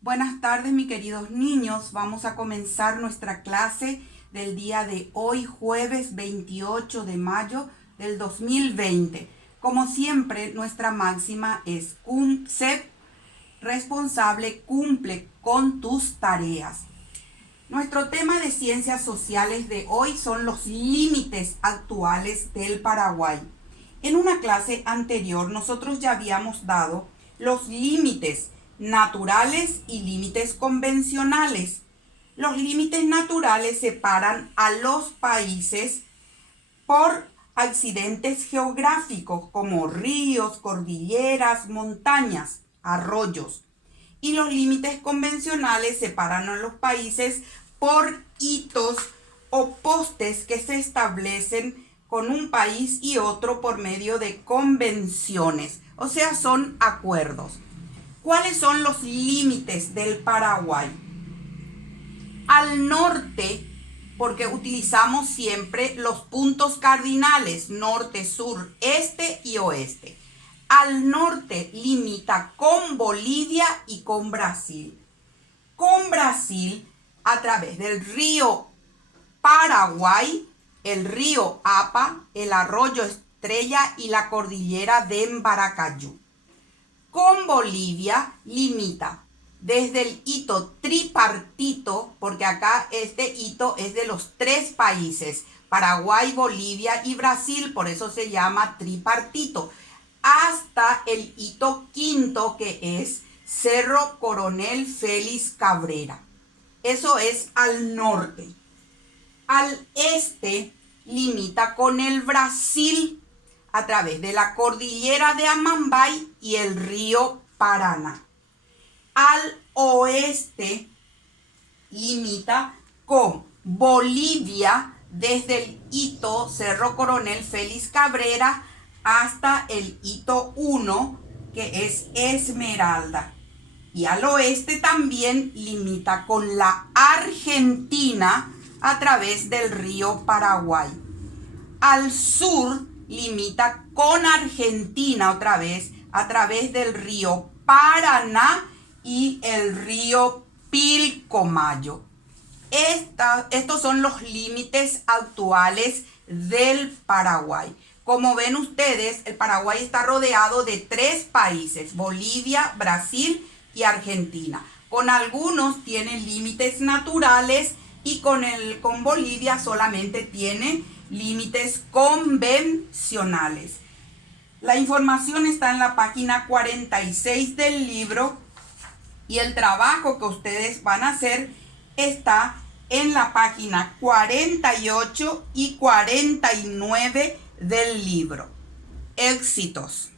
Buenas tardes, mis queridos niños. Vamos a comenzar nuestra clase del día de hoy, jueves 28 de mayo del 2020. Como siempre, nuestra máxima es sé responsable, cumple con tus tareas. Nuestro tema de ciencias sociales de hoy son los límites actuales del Paraguay. En una clase anterior, nosotros ya habíamos dado los límites naturales y límites convencionales. Los límites naturales separan a los países por accidentes geográficos como ríos, cordilleras, montañas, arroyos. Y los límites convencionales separan a los países por hitos o postes que se establecen con un país y otro por medio de convenciones, o sea, son acuerdos. ¿Cuáles son los límites del Paraguay? Al norte, porque utilizamos siempre los puntos cardinales, norte, sur, este y oeste. Al norte limita con Bolivia y con Brasil. Con Brasil, a través del río Paraguay, el río Apa, el arroyo Estrella y la cordillera de Embaracayú. Con Bolivia limita desde el hito tripartito, porque acá este hito es de los tres países, Paraguay, Bolivia y Brasil, por eso se llama tripartito, hasta el hito quinto, que es Cerro Coronel Félix Cabrera. Eso es al norte. Al este limita con el Brasil a través de la cordillera de Amambay y el río Paraná. Al oeste limita con Bolivia desde el hito Cerro Coronel Félix Cabrera hasta el hito 1, que es Esmeralda. Y al oeste también limita con la Argentina a través del río Paraguay. Al sur limita con Argentina otra vez a través del río Paraná y el río Pilcomayo. Estos son los límites actuales del Paraguay. Como ven ustedes, el Paraguay está rodeado de tres países, Bolivia, Brasil y Argentina. Con algunos tiene límites naturales y con Bolivia solamente tiene límites convencionales. La información está en la página 46 del libro y el trabajo que ustedes van a hacer está en la página 48 y 49 del libro. Éxitos.